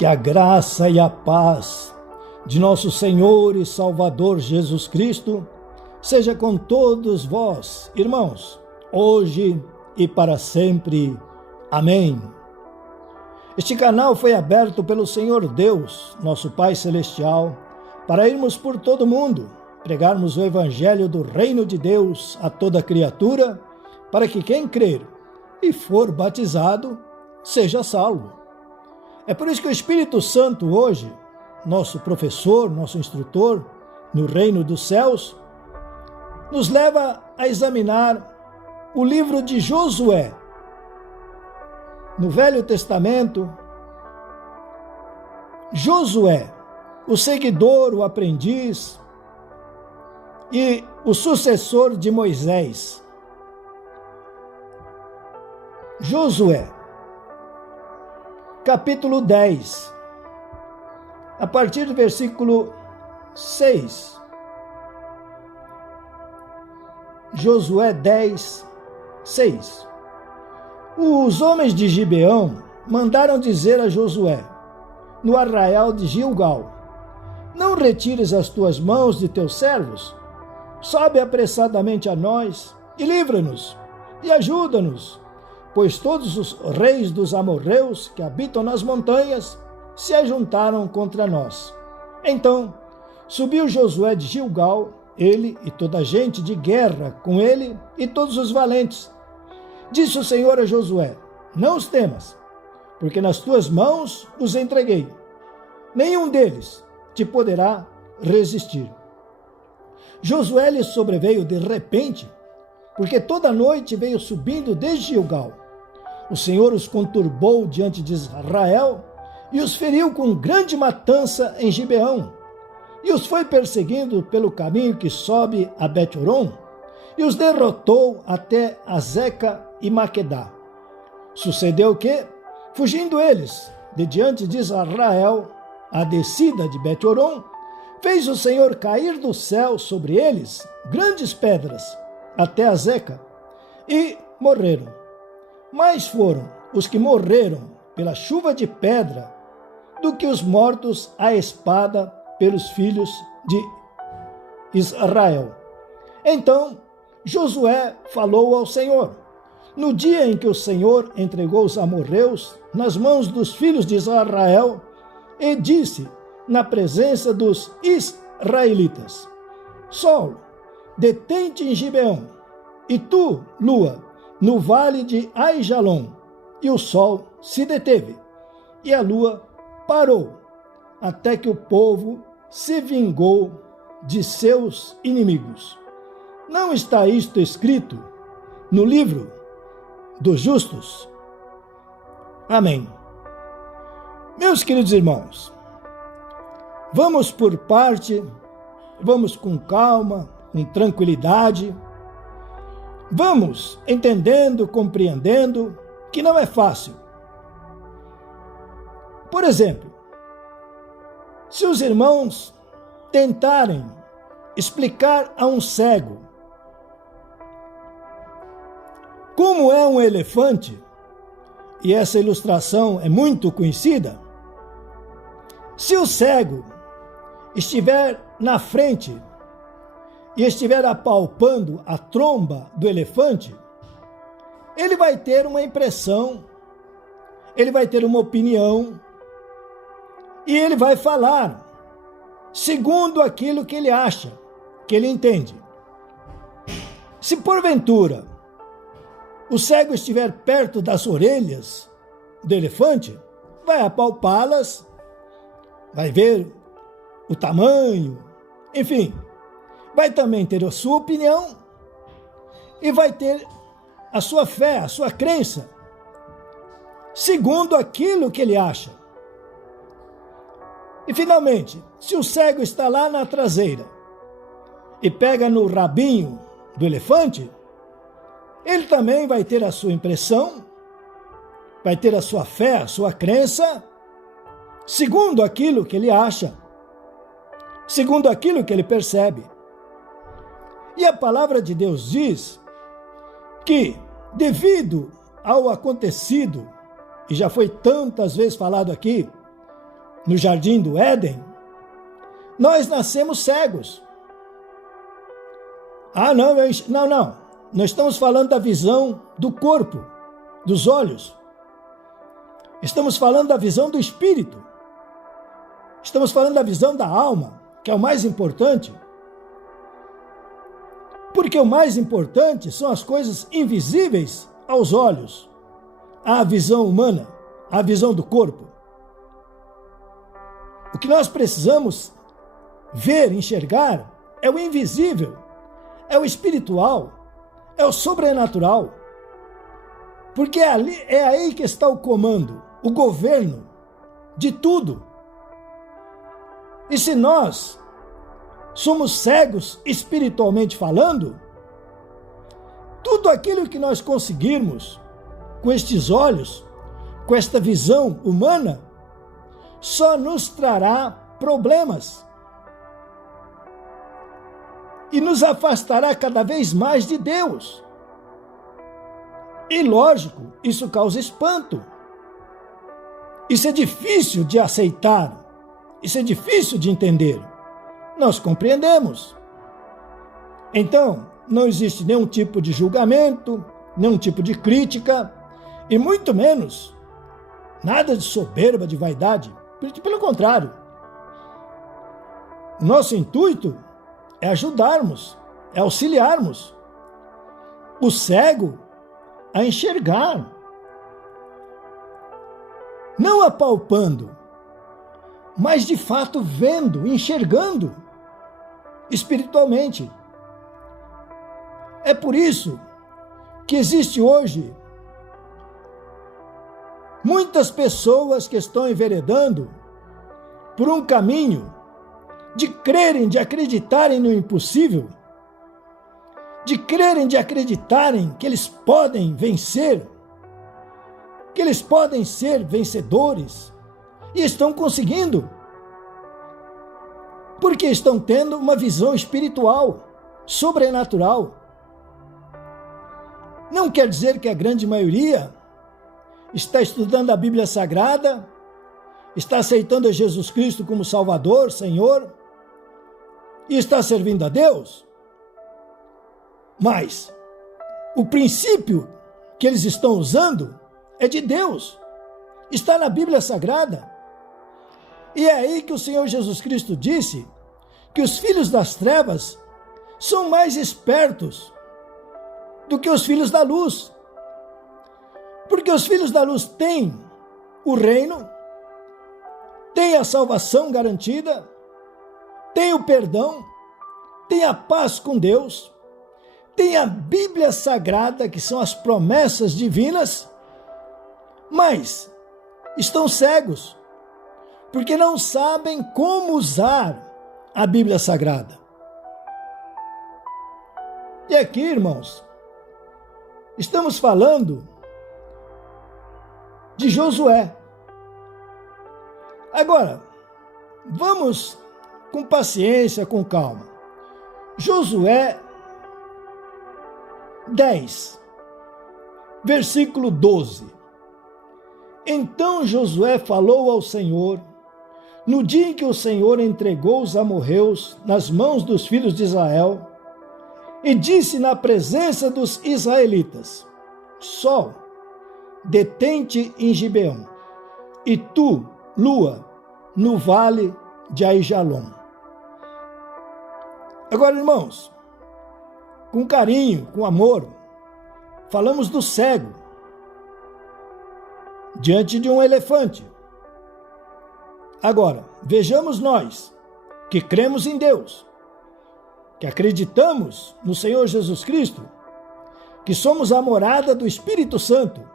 Que a graça e a paz de nosso Senhor e Salvador Jesus Cristo seja com todos vós, irmãos, hoje e para sempre. Amém. Este canal foi aberto pelo Senhor Deus, nosso Pai Celestial, para irmos por todo o mundo, pregarmos o Evangelho do Reino de Deus a toda criatura, para que quem crer e for batizado seja salvo. É por isso que o Espírito Santo hoje, nosso professor, nosso instrutor no reino dos céus, nos leva a examinar o livro de Josué. No Velho Testamento, Josué, o seguidor, o aprendiz e o sucessor de Moisés. Josué, capítulo 10, a partir do versículo 6. Josué 10, 6. Os homens de Gibeão mandaram dizer a Josué, no arraial de Gilgal: não retires as tuas mãos de teus servos, sobe apressadamente a nós e livra-nos e ajuda-nos, pois todos os reis dos amorreus que habitam nas montanhas se ajuntaram contra nós. Então subiu Josué de Gilgal, ele e toda a gente de guerra com ele e todos os valentes. Disse o Senhor a Josué: não os temas, porque nas tuas mãos os entreguei. Nenhum deles te poderá resistir. Josué lhe sobreveio de repente, porque toda noite veio subindo desde Gilgal. O Senhor os conturbou diante de Israel e os feriu com grande matança em Gibeão, e os foi perseguindo pelo caminho que sobe a Bet-horon, e os derrotou até Azeca e Maquedá. Sucedeu que, fugindo eles de diante de Israel, a descida de Bet-horon, fez o Senhor cair do céu sobre eles grandes pedras, até Azeca, e morreram. Mais foram os que morreram pela chuva de pedra do que os mortos à espada pelos filhos de Israel. Então Josué falou ao Senhor, no dia em que o Senhor entregou os amorreus nas mãos dos filhos de Israel, e disse na presença dos israelitas: Sol, detente em Gibeão, e tu, lua, no vale de Aijalon. E o sol se deteve, e a lua parou, até que o povo se vingou de seus inimigos. Não está isto escrito no livro dos justos? Amém. Meus queridos irmãos, vamos por parte, vamos com calma, com tranquilidade, vamos entendendo, compreendendo que não é fácil. Por exemplo, se os irmãos tentarem explicar a um cego como é um elefante, e essa ilustração é muito conhecida, se o cego estiver na frente e estiver apalpando a tromba do elefante, ele vai ter uma impressão, ele vai ter uma opinião, e ele vai falar segundo aquilo que ele acha, que ele entende. Se porventura o cego estiver perto das orelhas do elefante, vai apalpá-las, vai ver o tamanho, enfim, vai também ter a sua opinião e vai ter a sua fé, a sua crença, segundo aquilo que ele acha. E finalmente, se o cego está lá na traseira e pega no rabinho do elefante, ele também vai ter a sua impressão, vai ter a sua fé, a sua crença, segundo aquilo que ele acha, segundo aquilo que ele percebe. E a palavra de Deus diz que, devido ao acontecido, e já foi tantas vezes falado aqui, no jardim do Éden, nós nascemos cegos. Não. Nós estamos falando da visão do corpo, dos olhos. Estamos falando da visão do espírito. Estamos falando da visão da alma, que é o mais importante. Porque o mais importante são as coisas invisíveis aos olhos, à visão humana, à visão do corpo. O que nós precisamos ver, enxergar, é o invisível, é o espiritual, é o sobrenatural. Porque é aí que está o comando, o governo de tudo. E se nós somos cegos espiritualmente falando, tudo aquilo que nós conseguirmos com estes olhos, com esta visão humana, só nos trará problemas e nos afastará cada vez mais de Deus. E lógico, isso causa espanto. Isso é difícil de aceitar, isso é difícil de entender. Nós compreendemos. Então, não existe nenhum tipo de julgamento, nenhum tipo de crítica, e muito menos nada de soberba, de vaidade. Pelo contrário, nosso intuito é ajudarmos, é auxiliarmos o cego a enxergar, não apalpando, mas de fato vendo, enxergando espiritualmente. É por isso que existe hoje muitas pessoas que estão enveredando por um caminho de crerem, de acreditarem no impossível, de crerem, de acreditarem que eles podem vencer, que eles podem ser vencedores, e estão conseguindo, porque estão tendo uma visão espiritual, sobrenatural. Não quer dizer que a grande maioria está estudando a Bíblia Sagrada, está aceitando a Jesus Cristo como Salvador, Senhor, e está servindo a Deus. Mas o princípio que eles estão usando é de Deus, está na Bíblia Sagrada. E é aí que o Senhor Jesus Cristo disse que os filhos das trevas são mais espertos do que os filhos da luz. Porque os filhos da luz têm o reino, têm a salvação garantida, têm o perdão, têm a paz com Deus, têm a Bíblia Sagrada, que são as promessas divinas, mas estão cegos, porque não sabem como usar a Bíblia Sagrada. E aqui, irmãos, estamos falando de Josué. Agora, vamos com paciência, com calma. Josué 10, versículo 12. Então Josué falou ao Senhor, no dia em que o Senhor entregou os amorreus nas mãos dos filhos de Israel, e disse na presença dos israelitas: Sol, detente em Gibeão, e tu, lua, no vale de Aijalon. Agora, irmãos, com carinho, com amor, falamos do cego diante de um elefante. Agora, vejamos nós, que cremos em Deus, que acreditamos no Senhor Jesus Cristo, que somos a morada do Espírito Santo,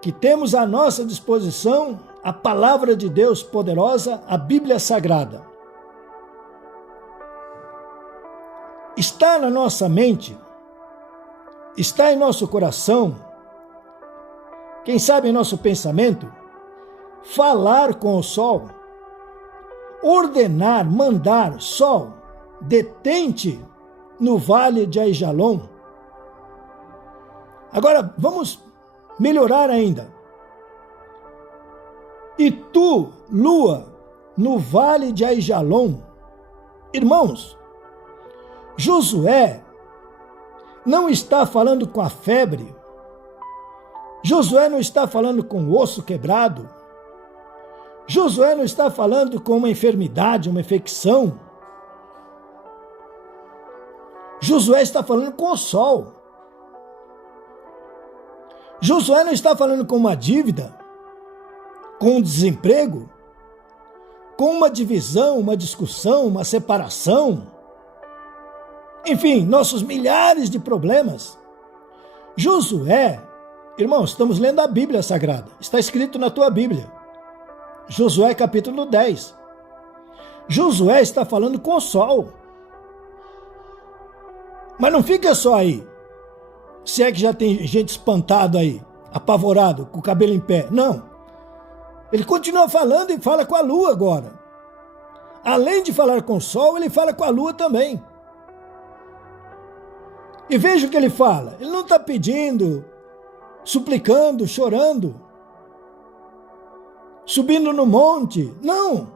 que temos à nossa disposição a palavra de Deus poderosa, a Bíblia Sagrada. Está na nossa mente, está em nosso coração, quem sabe em nosso pensamento, falar com o sol, ordenar, mandar: Sol, detente no vale de Aijalon. Agora, vamos melhorar ainda. e tu, lua, no vale de Aijalon. Irmãos, Josué não está falando com a febre, Josué não está falando com o osso quebrado, Josué não está falando com uma enfermidade, uma infecção. Josué está falando com o sol. Josué não está falando com uma dívida, com um desemprego, com uma divisão, uma discussão, uma separação. Enfim, nossos milhares de problemas. Josué, irmãos, estamos lendo a Bíblia Sagrada. Está escrito na tua Bíblia. Josué capítulo 10. Josué está falando com o sol. Mas não fica só aí. Se é que já tem gente espantado aí, apavorado, com o cabelo em pé. Não. Ele continua falando e fala com a lua agora. Além de falar com o sol, ele fala com a lua também. E veja o que ele fala. Ele não está pedindo, suplicando, chorando, subindo no monte. Não.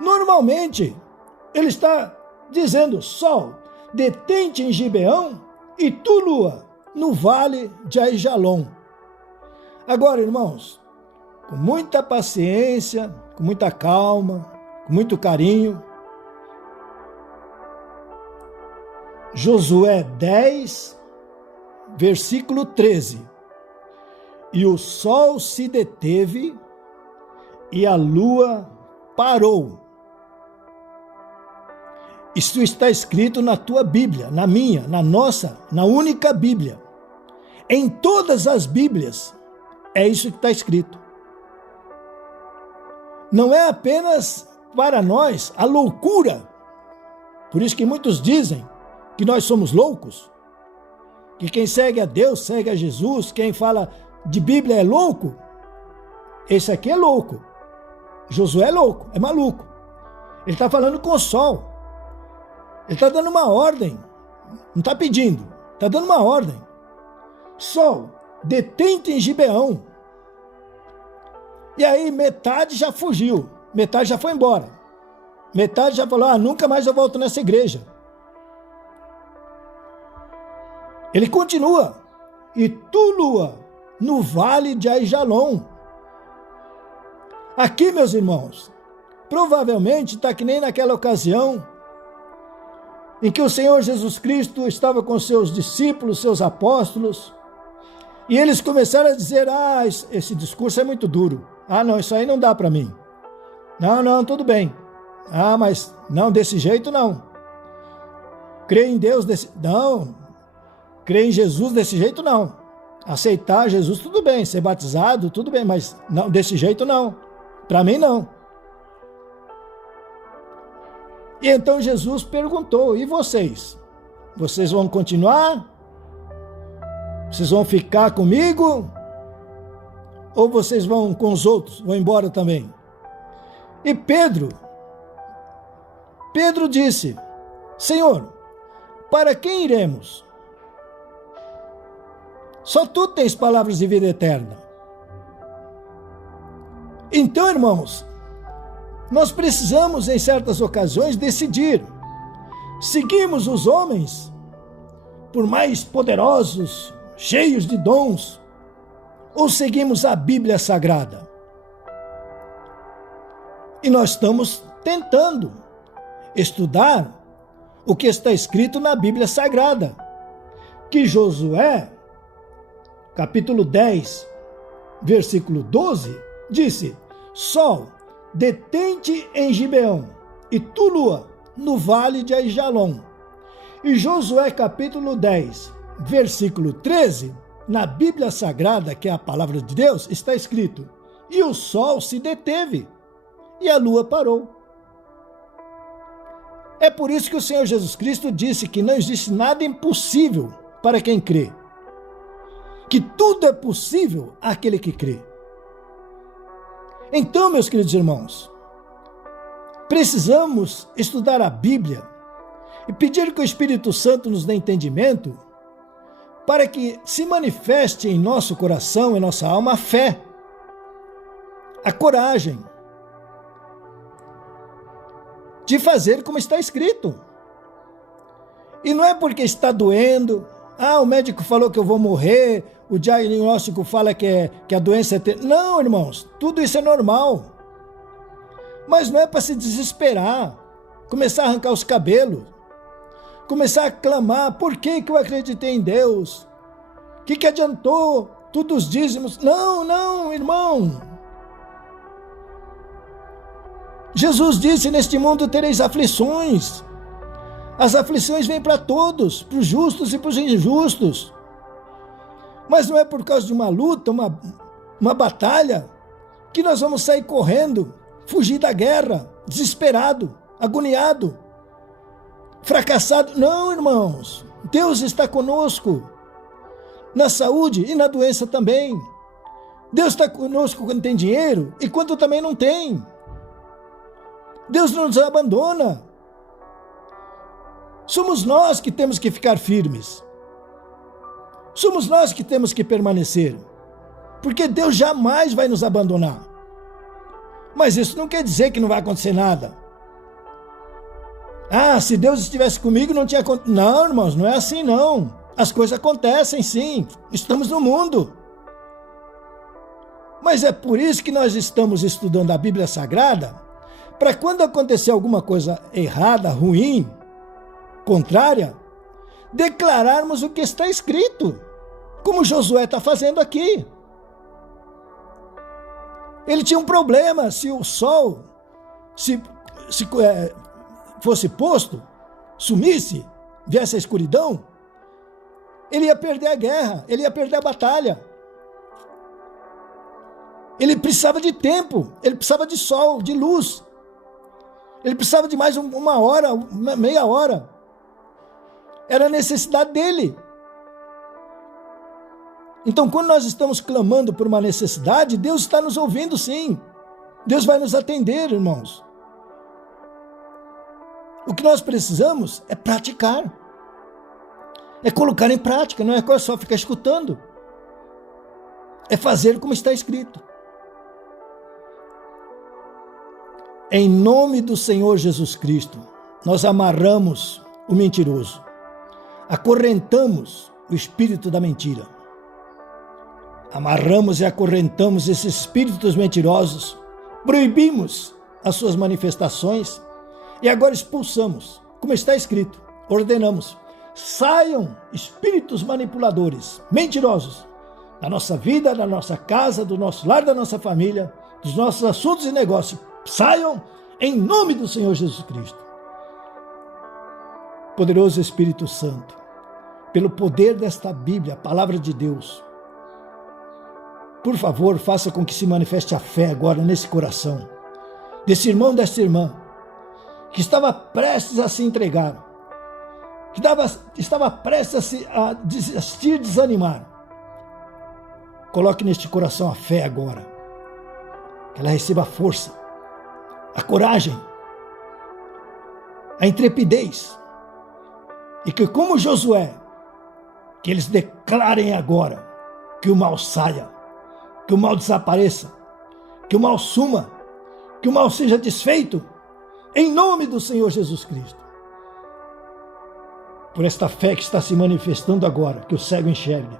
Normalmente, ele está dizendo: sol, detente em Gibeão, e tu, lua, no vale de Aijalon. Agora, irmãos, com muita paciência, com muita calma, com muito carinho, Josué 10, versículo 13. E o sol se deteve e a lua parou. Isso está escrito na tua Bíblia, na minha, na nossa, na única Bíblia. Em todas as Bíblias, é isso que está escrito. Não é apenas para nós a loucura. Por isso que muitos dizem que nós somos loucos, que quem segue a Deus, segue a Jesus, quem fala de Bíblia é louco. Esse aqui é louco. Josué é louco, é maluco. Ele está falando com o sol. Ele está dando uma ordem, não está pedindo, está dando uma ordem. Sol, detente em Gibeão. E aí metade já fugiu, metade já foi embora. Metade já falou: nunca mais eu volto nessa igreja. Ele continua: e tu, lua, no vale de Aijalon. Aqui, meus irmãos, provavelmente está que nem naquela ocasião em que o Senhor Jesus Cristo estava com seus discípulos, seus apóstolos, e eles começaram a dizer: esse discurso é muito duro. Não, isso aí não dá para mim. Não, tudo bem. Mas não, desse jeito não. Crer em Deus não. Crer em Jesus desse jeito não. Aceitar Jesus, tudo bem. Ser batizado, tudo bem, mas não, desse jeito não. Para mim não. E então Jesus perguntou: e vocês? Vocês vão continuar? Vocês vão ficar comigo? Ou vocês vão com os outros? Vão embora também? E Pedro disse: Senhor, para quem iremos? Só tu tens palavras de vida eterna. Então, irmãos, nós precisamos, em certas ocasiões, decidir: seguimos os homens, por mais poderosos, cheios de dons, ou seguimos a Bíblia Sagrada? E nós estamos tentando estudar o que está escrito na Bíblia Sagrada, que Josué, capítulo 10, versículo 12, disse: Sol, detente em Gibeão, e tu, lua, no vale de Aijalon. E Josué capítulo 10, versículo 13, na Bíblia Sagrada, que é a palavra de Deus, está escrito: e o sol se deteve, e a lua parou. É por isso que o Senhor Jesus Cristo disse que não existe nada impossível para quem crê, que tudo é possível àquele que crê. Então, meus queridos irmãos, precisamos estudar a Bíblia e pedir que o Espírito Santo nos dê entendimento para que se manifeste em nosso coração, em nossa alma, a fé a coragem de fazer como está escrito. E não é porque está doendo, o médico falou que eu vou morrer, o diagnóstico fala que a doença é... Não, irmãos, tudo isso é normal. Mas não é para se desesperar, começar a arrancar os cabelos, começar a clamar, por que eu acreditei em Deus? O que adiantou? Tudo os dízimos. Não, irmão. Jesus disse, neste mundo tereis aflições. As aflições vêm para todos, para os justos e para os injustos. Mas não é por causa de uma luta, uma batalha, que nós vamos sair correndo, fugir da guerra, desesperado, agoniado, fracassado. Não, irmãos, Deus está conosco, na saúde e na doença também. Deus está conosco quando tem dinheiro e quando também não tem. Deus não nos abandona. Somos nós que temos que ficar firmes. Somos nós que temos que permanecer. Porque Deus jamais vai nos abandonar. Mas isso não quer dizer que não vai acontecer nada. Se Deus estivesse comigo não tinha acontecido. Não, irmãos, não é assim não. As coisas acontecem sim. Estamos no mundo. Mas é por isso que nós estamos estudando a Bíblia Sagrada, para quando acontecer alguma coisa errada, ruim, contrária, declararmos o que está escrito, como Josué está fazendo aqui. Ele tinha um problema, se o sol fosse posto, sumisse, viesse a escuridão, ele ia perder a guerra, ele ia perder a batalha. Ele precisava de tempo, ele precisava de sol, de luz. Ele precisava de mais uma hora, meia hora. Era a necessidade dele. Então, quando nós estamos clamando por uma necessidade, Deus está nos ouvindo sim. Deus vai nos atender, irmãos. O que nós precisamos é praticar. É colocar em prática, não é só ficar escutando. É fazer como está escrito. Em nome do Senhor Jesus Cristo, nós amarramos o mentiroso, acorrentamos o espírito da mentira. Amarramos e acorrentamos esses espíritos mentirosos, proibimos as suas manifestações e agora expulsamos, como está escrito, ordenamos, saiam espíritos manipuladores, mentirosos, da nossa vida, da nossa casa, do nosso lar, da nossa família, dos nossos assuntos e negócios. Saiam em nome do Senhor Jesus Cristo. Poderoso Espírito Santo, pelo poder desta Bíblia, a palavra de Deus, por favor, faça com que se manifeste a fé agora nesse coração, desse irmão, dessa irmã, que estava prestes a se entregar, que estava prestes a desistir, desanimar. Coloque neste coração a fé agora, que ela receba a força, a coragem, a intrepidez, e que como Josué, que eles declarem agora que o mal saia, que o mal desapareça, que o mal suma, que o mal seja desfeito, em nome do Senhor Jesus Cristo. Por esta fé que está se manifestando agora, que o cego enxergue,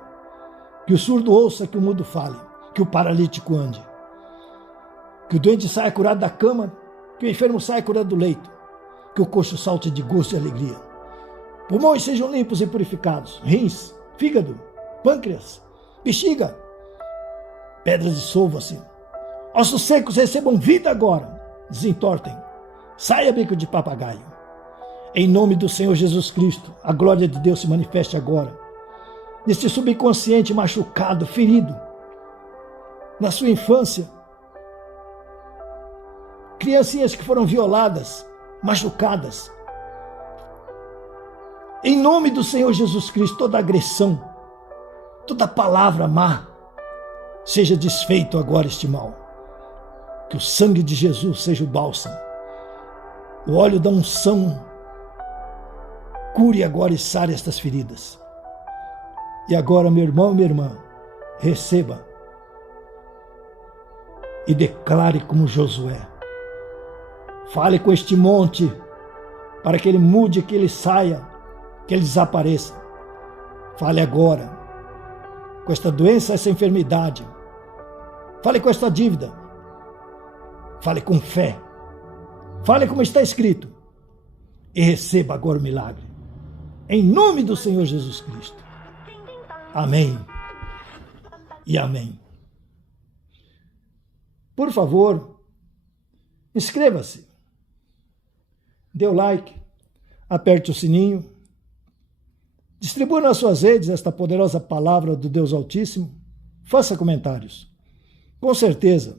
que o surdo ouça, que o mudo fale, que o paralítico ande, que o doente saia curado da cama, que o enfermo saia curado do leito, que o coxo salte de gosto e alegria. Pulmões sejam limpos e purificados, rins, fígado, pâncreas, bexiga, pedras dissolvam-se, ossos secos recebam vida agora, desentortem, saia bico de papagaio. Em nome do Senhor Jesus Cristo, a glória de Deus se manifeste agora, neste subconsciente machucado, ferido, na sua infância, criancinhas que foram violadas, machucadas. Em nome do Senhor Jesus Cristo, toda agressão, toda palavra má, seja desfeito agora este mal. Que o sangue de Jesus seja o bálsamo, o óleo da unção, cure agora e sare estas feridas. E agora, meu irmão e minha irmã, receba e declare como Josué. Fale com este monte para que ele mude, que ele saia, que ele desapareça. Fale agora com esta doença, essa enfermidade. Fale com esta dívida. Fale com fé. Fale como está escrito. E receba agora o milagre. Em nome do Senhor Jesus Cristo. Amém. E amém. Por favor, inscreva-se. Dê o like. Aperte o sininho. Distribua nas suas redes esta poderosa palavra do Deus Altíssimo. Faça comentários. Com certeza,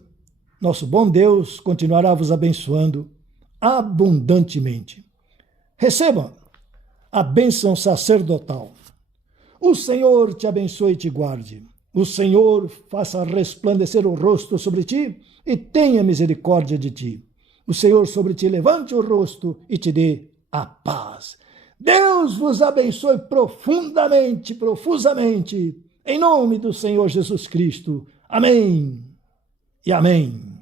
nosso bom Deus continuará vos abençoando abundantemente. Receba a bênção sacerdotal. O Senhor te abençoe e te guarde. O Senhor faça resplandecer o rosto sobre ti e tenha misericórdia de ti. O Senhor sobre ti levante o rosto e te dê a paz. Deus vos abençoe profundamente, profusamente, em nome do Senhor Jesus Cristo. Amém e amém.